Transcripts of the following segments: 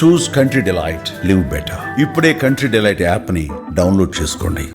చూస్ country delight, live better. ఇప్పుడే country delight app ని download చేసుకోండి.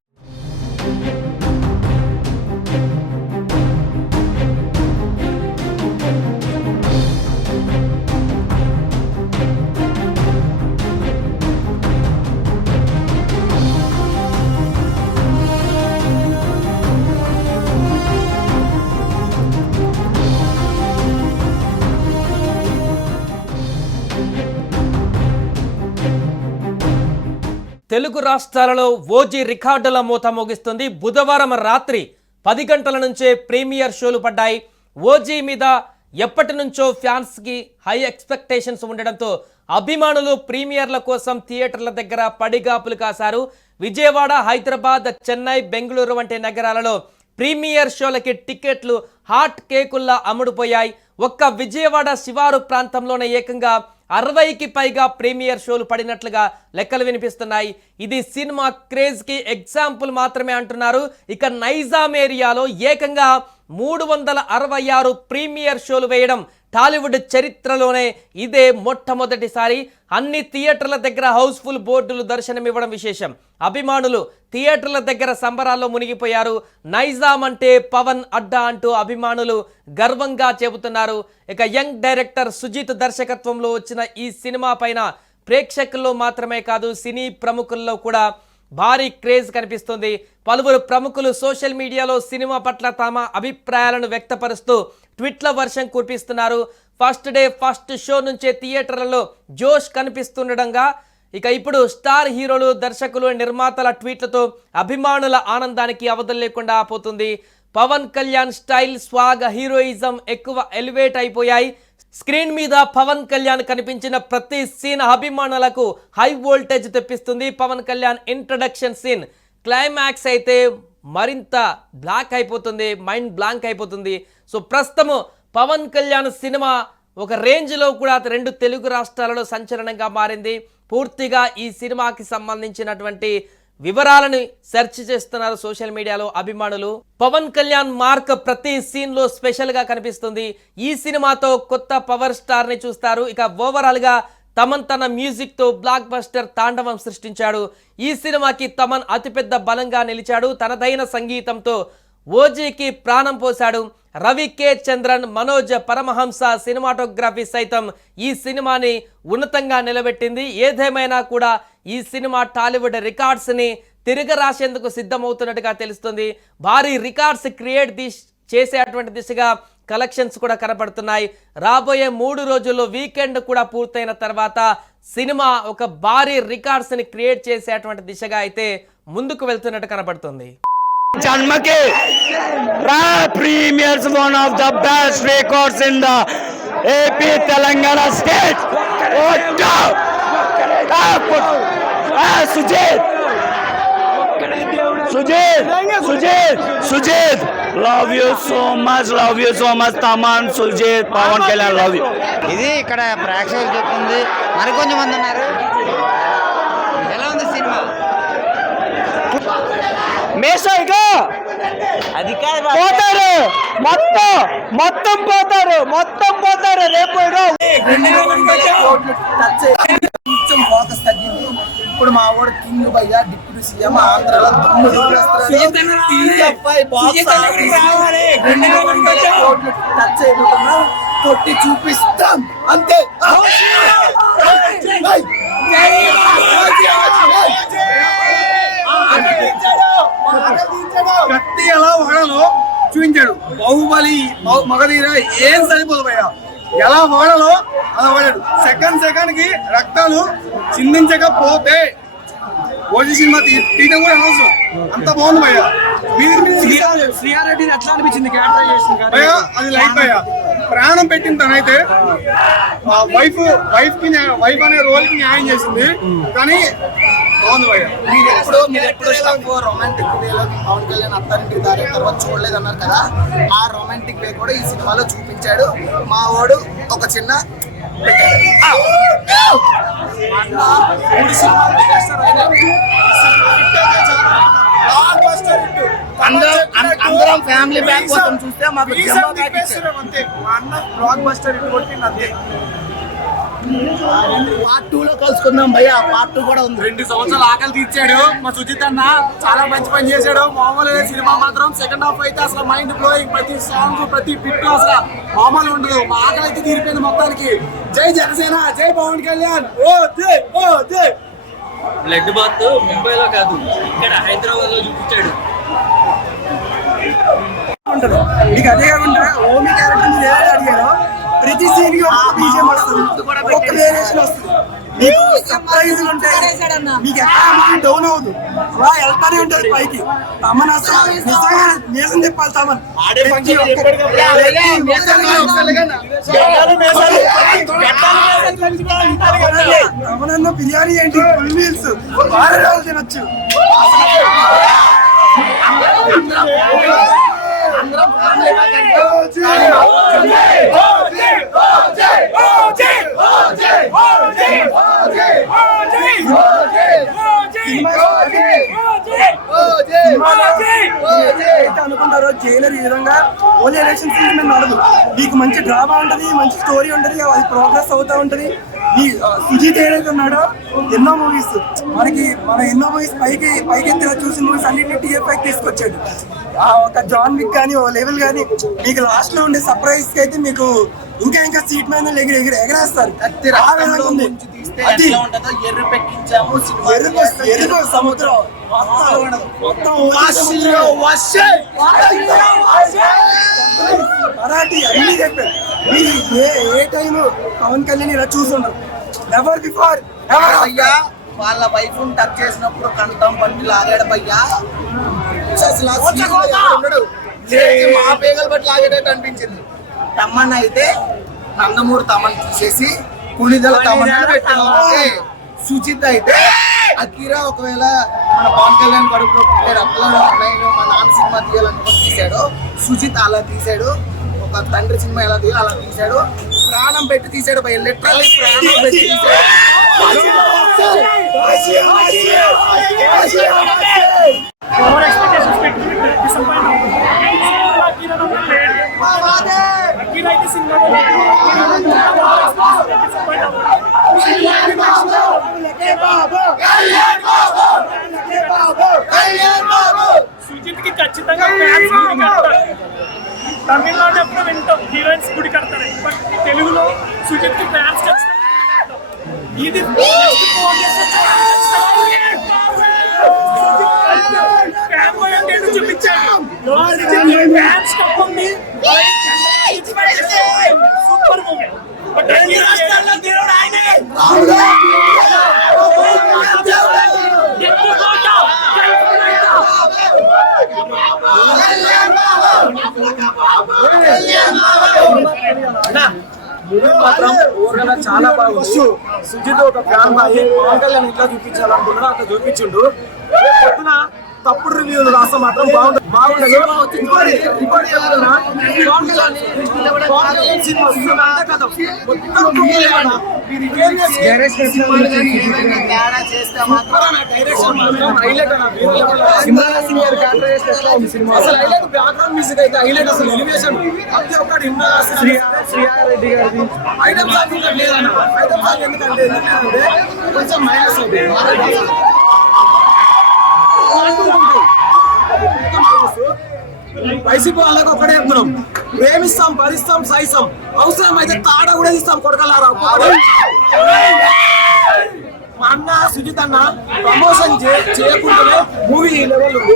తెలుగు రాష్ట్రాలలో ఓజీ రికార్డుల మూత మోగిస్తుంది. బుధవారం రాత్రి 10 గంటల నుంచే ప్రీమియర్ షోలు పడ్డాయి. ఓజీ మీద ఎప్పటి నుంచో ఫ్యాన్స్కి హై ఎక్స్పెక్టేషన్స్ ఉండడంతో అభిమానులు ప్రీమియర్ల కోసం థియేటర్ల దగ్గర పడిగాపులు కాశారు. విజయవాడ, హైదరాబాద్, చెన్నై, బెంగళూరు వంటి నగరాలలో ప్రీమియర్ షోలకి టికెట్లు హాట్ కేకుల్లా అమ్ముడుపోయాయి. ఒక్క విజయవాడ శివారు ప్రాంతంలోనే ఏకంగా 60కి పైగా ప్రీమియర్ షోలు పడినట్లుగా లెక్కలు వినిపిస్తున్నాయి. ఇది సినిమా క్రేజ్కి ఎగ్జాంపుల్ మాత్రమే అంటున్నారు. ఇక నైజాం ఏరియాలో ఏకంగా 366 ప్రీమియర్ షోలు వేయడం టాలీవుడ్ చరిత్రలోనే ఇదే మొట్టమొదటిసారి. అన్ని థియేటర్ల దగ్గర హౌస్ఫుల్ బోర్డులు దర్శనమివ్వడం విశేషం. అభిమానులు థియేటర్ల దగ్గర సంబరాల్లో మునిగిపోయారు. నైజాం అంటే పవన్ అడ్డా అంటూ అభిమానులు గర్వంగా చెబుతున్నారు. ఇక యంగ్ డైరెక్టర్ సుజిత్ దర్శకత్వంలో వచ్చిన ఈ సినిమా పైన ప్రేక్షకుల్లో మాత్రమే కాదు సినీ ప్రముఖుల్లో కూడా భారీ క్రేజ్ కనిపిస్తుంది. పలువురు ప్రముఖులు సోషల్ మీడియాలో సినిమా పట్ల తమ అభిప్రాయాలను వ్యక్తపరుస్తూ ట్వీట్ల వర్షం కురిపిస్తున్నారు. ఫస్ట్ డే ఫస్ట్ షో నుంచే థియేటర్లలో జోష్ కనిపిస్తుండగా ఇక ఇప్పుడు స్టార్ హీరోలు, దర్శకులు, నిర్మాతల ట్వీట్లతో అభిమానుల ఆనందానికి అవధులు లేకుండా పోతుంది. Pawan Kalyan style, swag, heroism ఎక్కువ ఎలివేట్ అయిపోయాయి. స్క్రీన్ మీద పవన్ కళ్యాణ్ కనిపించిన ప్రతి సీన్ అభిమానులకు హై వోల్టేజ్ తెప్పిస్తుంది. Pawan Kalyan introduction scene climax అయితే మరింత బ్లాక్ అయిపోతుంది, మైండ్ బ్లాంక్ అయిపోతుంది. సో ప్రస్తుతము పవన్ కళ్యాణ్ సినిమా ఒక రేంజ్లో కూడా 2 తెలుగు రాష్ట్రాలలో సంచలనంగా మారింది. పూర్తిగా ఈ సినిమాకి సంబంధించినటువంటి వివరాలను సెర్చ్ చేస్తున్నారు సోషల్ మీడియాలో అభిమానులు. పవన్ కళ్యాణ్ మార్క్ ప్రతి సీన్ లో స్పెషల్ గా కనిపిస్తుంది. ఈ సినిమాతో కొత్త పవర్ స్టార్ ని చూస్తారు. ఇక ఓవరాల్ గా తమన్ తన మ్యూజిక్ తో బ్లాక్ బస్టర్ తాండవం సృష్టించాడు. ఈ సినిమాకి తమన్ అతిపెద్ద బలంగా నిలిచాడు. తనదైన సంగీతంతో ఓజీకి ప్రాణం పోశాడు. రవి కే చంద్రన్, మనోజ్ పరమహంస సినిమాటోగ్రఫీ సైతం ఈ సినిమాని ఉన్నతంగా నిలబెట్టింది. ఏదేమైనా కూడా ఈ సినిమా టాలీవుడ్ రికార్డ్స్ని తిరిగి రాసేందుకు సిద్ధమవుతున్నట్టుగా తెలుస్తుంది. భారీ రికార్డ్స్ క్రియేట్ చేసేటువంటి దిశగా కలెక్షన్స్ కూడా కనపడుతున్నాయి. రాబోయే 3 రోజుల్లో వీకెండ్ కూడా పూర్తయిన తర్వాత సినిమా ఒక భారీ రికార్డ్స్ని క్రియేట్ చేసేటువంటి దిశగా అయితే ముందుకు వెళ్తున్నట్టు కనపడుతుంది. Janmake premieres one of the best records in the AP Telangana state. Sujit, love you so much, Taman, Sujit, Pawan Kalyan, love you. ఇది ఇక్కడ ప్రేక్షకులు చెప్తుంది. మరికొంచెం మంది ఉన్నారు. ఎలా ఉంది సినిమా? మేషాయిగా అది పోతారు, మొత్తం పోతారు రేపు. కొంచెం ఫోకస్ తగ్గింది. ఇప్పుడు మా వాడు కింగ్ భయ్యా, డిప్యూటీ సీఎం, ఆంధ్రలో టచ్ అయిపోతున్నా, కొట్టి చూపిస్తాం అంతే. కత్తి ఎలా వాడాలో చూపించాడు. బాహుబలి, మగధీర ఏం సరిపోదు భయ్యా. ఎలా వాడాలో అలా వాడాడు. సెకండ్ కి రక్తాలు చిందించకపోతే ఓజీ సినిమా తీయడం కూడా అనవసరం. అంత బాగుంది భయ్యా. శ్రీయారెడ్డి ఎట్లా అనిపించింది భయ్యా? అది లైఫ్ భయ్యా. ప్రాణం పెట్టిన తనైతే వైఫ్ అనే రోల్ కి న్యాయం చేసింది. కానీ బాగుంది భయ్యా. మీరు ఎప్పుడు రొమాంటిక్ వేలో పవన్ కళ్యాణ్ అత్తారింటికి దారి తర్వాత చూడలేదు అన్నారు కదా, ఆ రొమాంటిక్ వే కూడా ఈ సినిమాలో చూపించాడు. మా వాడు ఒక చిన్న అందరం ఫ్యామిలీ బ్యాక్ కోసం చూస్తే మాకు అంతే. మా అన్న బ్లాక్ బస్టర్ హిట్ కొట్టింది అంతే. పార్ట్ 2 లో కలుసుకుందాం భయ్య. పార్ట్ 2 కూడా ఉంది. 2 సంవత్సరాలు ఆకలి తీర్చాడు మా సుజిత్ అన్న. చాలా మంచి పని చేశాడు. మామూలు సినిమా మాత్రం సెకండ్ హాఫ్ అయితే అసలు మైండ్ బ్లోయింగ్. ప్రతి సాంగ్ ప్రతి బిట్ అసలు మామూలు ఉండదు. మా ఆకలి అయితే తీరిపోయింది మొత్తానికి. జై జనసేన, జై పవన్ కళ్యాణ్. ఓ జై, ఓ జై. బ్లడ్ బాత్ ముంబైలో కాదు, ఇక్కడ హైదరాబాద్ లో చూపించాడు. మీకు అదే కాకుండా ఓమి క్యారెక్టర్ మీరు ఏదైతే అడిగారో ప్రతి సీన్ కి ఒక బీజిఎం వస్తుంది, ఒక వేరియేషన్ వస్తుంది. మీకు సర్ప్రైజ్లు ఉంటాయి. మీకు ఎక్కడ డౌన్ అవ్వదు, అలా వెళ్తానే ఉంటుంది పైకి. తమన్ అసలు నిజంగా నేసం చెప్పాలి. తమన్ తమనన్న బిర్యానీ ఏంటి, ఫుల్ మీల్స్ వారం రోజులు తినొచ్చు. అనుకుంటారో జైలర్ ఈ విధంగా ఓన్లీ ఎలక్షన్ సీజన్ నడదు. మీకు మంచి డ్రామా ఉంటది, మంచి స్టోరీ ఉంటది, అది ప్రోగ్రెస్ అవుతా ఉంటది. ఈ సుజిత్ ఏదైతే ఉన్నాడో ఎన్నో మూవీస్ మన ఎన్నో మూవీస్ పైకెత్తిలా చూసిన మూవీస్ అన్నింటినీ టీఎఫ్ఐ తీసుకొచ్చాడు. ఒక జాన్ విక్ కానీ ఓ లెవెల్ కానీ మీకు లాస్ట్ లో ఉండే సర్ప్రైజ్ కి అయితే మీకు ఇంకా సీట్ మీద ఎగరేస్తారు. ఎరుపు సముద్రం మరాఠీ అన్ని చెప్పారు. మీరు ఏ టైం పవన్ కళ్యాణ్ ఇలా చూసుండ్రు. నెవర్ బిఫోర్ అయ్యా వాళ్ళ వైఫ్ టచ్ చేసినప్పుడు కంఠం పట్టి లాగాడు భయ్యా. మా పేగలు బట్టి లాగేటట్టు అనిపించింది. తమ్మన్ అయితే నందమూరి తమ్మన్ తీసేసి పులిదల తమ్మన్ పెట్టాను. సుచిత్ అయితే అకీరా ఒకవేళ మన పవన్ కళ్యాణ్ కడుపులో రక్తలో నేను మా నాన్న సినిమా తీయాలనుకుని తీశాడు. సుజిత్ అలా తీశాడు. ఒక తండ్రి సినిమా ఎలా తీయాలి అలా తీశాడు. ప్రాణం పెట్టి తీశాడు భయ, లిటరల్లీ ప్రాణం పెట్టి తీశాడు. సుజిత్ కి ఖచ్చితంగా ఫ్యాన్స్ గుడి కడతారు. తమిళనాడు ఎప్పుడు వింటాం హీరోయిన్స్ గుడి కడతారు, బట్ తెలుగులో సుజిత్ కి ఫ్యాన్స్ ఖచ్చితంగా ఇది చూపించాడు. Super movie. బట్ చాలా బాగుంది. సుజిత్ ఒక ఫ్యాన్ బాయ్ పవన్ కళ్యాణ్ ఇట్లా చూపించాలనుకున్నాడు, అట్లా చూపించిండు. పొద్దున తప్పుడు రివ్యూలు రాస్తా మాత్రం బాగుండదు. అసలు హైలైట్ బ్యాక్గ్రౌండ్ మ్యూజిక్ అయితే హైలైట్. అసలు ఎలివేషన్ ప్రతి ఒక్కటి శ్రీయారెడ్డి గారిది ఐటమ్ సాంగ్ లేదన్న. ఐటమ్ సాంగ్ ఎందుకంటే కొంచెం మైనస్ అవుతుంది. వైసీపీ వాళ్ళకి ఒక్కడే చెప్తున్నాం, ప్రేమిస్తాం, భరిస్తాం, సహిస్తాం, అవసరం అయితే తాడ కూడా ఇస్తాం. కొడకలారా మా అన్న సుజిత్ అన్న ప్రమోషన్ చేయకుండానే మూవీ ఈ లెవెల్ ఉంది.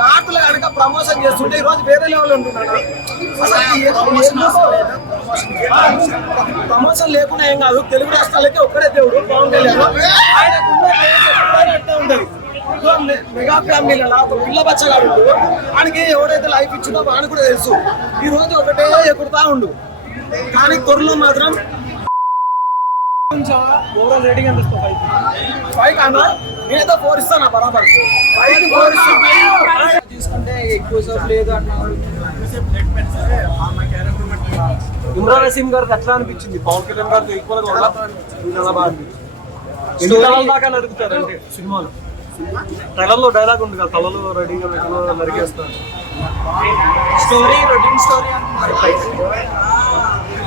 కాకులు కనుక ప్రమోషన్ చేస్తుంటే ఈ రోజు వేరే లెవెల్ ఉంటున్నాడు. ప్రమోషన్ లేకుండా ఏం కాదు. తెలుగు రాష్ట్రాలకి ఒక్కడే దేవుడు పవన్ కళ్యాణ్. ఆయనకు ఉంటది మెగా ఫ్యామిలీలలో ఒక పిల్ల బచ్చగాడు వాడికి ఎవరైతే లైఫ్ ఇచ్చిందో వాడిని కూడా తెలుసు. ఈ రోజు ఒకటే ఎగురుతా ఉండు, కానీ త్వరలో మాత్రం ఓవరాల్ రేటింగ్ ఎంత ఇస్తావు? 5 అన్నా. నేనైతే 4 ఇస్తాను బరాబర్. 4 తీసుకుంటే ఎక్కువ సేపు లేదు అన్నారు. ఇమ్రాన్ హసీం గారికి ఎట్లా అనిపించింది? పవన్ కళ్యాణ్ గారికి ఈక్వల్ గా చాలా బాగా అనిపించింది. ఎన్ని కాలం దాకా నడుగుతారంటే సినిమాలో ట్రైలర్లో డైలాగ్ ఉంది కదా, తలలో రెడీగా నరిగేస్తారు. స్టోరీ రొటీన్ స్టోరీ అంటున్నారు.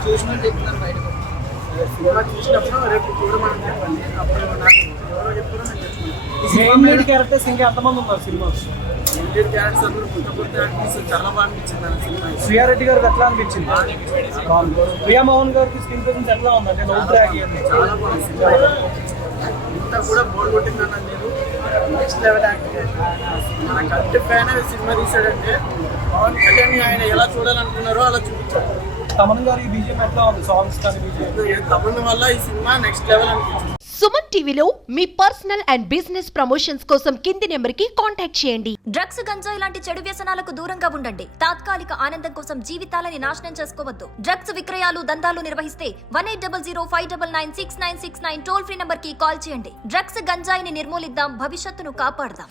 చూసిన చెప్తున్నాను బయటకు సినిమా చూసినప్పుడు రేపు చూడమని చెప్పండి, అప్పుడు నాకు ఎవరో చెప్తారో నేను చెప్తాను. మెయిన్ లీడ్ క్యారెక్టర్స్ ఇంకా ఎంతమంది ఉన్నారు సినిమా? ఇండియన్ క్యారెక్టర్స్ అందరూ కొత్త కొత్త యాక్టర్స్ చాలా బాగా అనిపించింది ఆ సినిమా. శ్రీయారెడ్డి గారికి ఎట్లా అనిపించింది? ప్రియా మోహన్ గారికి స్క్రీన్ ప్రెజెన్స్ ఎట్లా ఉంది? అంటే నో ట్రాక్ చాలా బాగుంది సినిమా. ఇంత కూడా బోర్ కొట్టిందన్న లేదు, నెక్స్ట్ లెవెల్ యాక్టింగ్. మన కంటి ఫ్యాన్ సినిమా తీసాడంటే పవన్ కళ్యాణ్ ఆయన ఎలా చూడాలనుకున్నారో అలా చూపించారు. తమన్ గారి బీజిఎం ఎట్లా ఉంది? సాంగ్స్ కానీ బీజిఎం తమిళ వల్ల ఈ సినిమా నెక్స్ట్ లెవెల్ అనిపించింది. సుమన్ టీవీలో మీ పర్సనల్ అండ్ బిజినెస్ ప్రమోషన్స్ కోసం కింది నెంబర్కి కాంటాక్ట్ చేయండి. డ్రగ్స్, గంజాయి లాంటి చెడు వ్యసనాలకు దూరంగా ఉండండి. తాత్కాలిక ఆనందం కోసం జీవితాలని నాశనం చేసుకోవద్దు. డ్రగ్స్ విక్రయాలు, దందాలు నిర్వహిస్తే 1800-599-6969 టోల్ ఫ్రీ నంబర్ కి కాల్ చేయండి. డ్రగ్స్, గంజాయిని నిర్మూలిద్దాం, భవిష్యత్తును కాపాడదాం.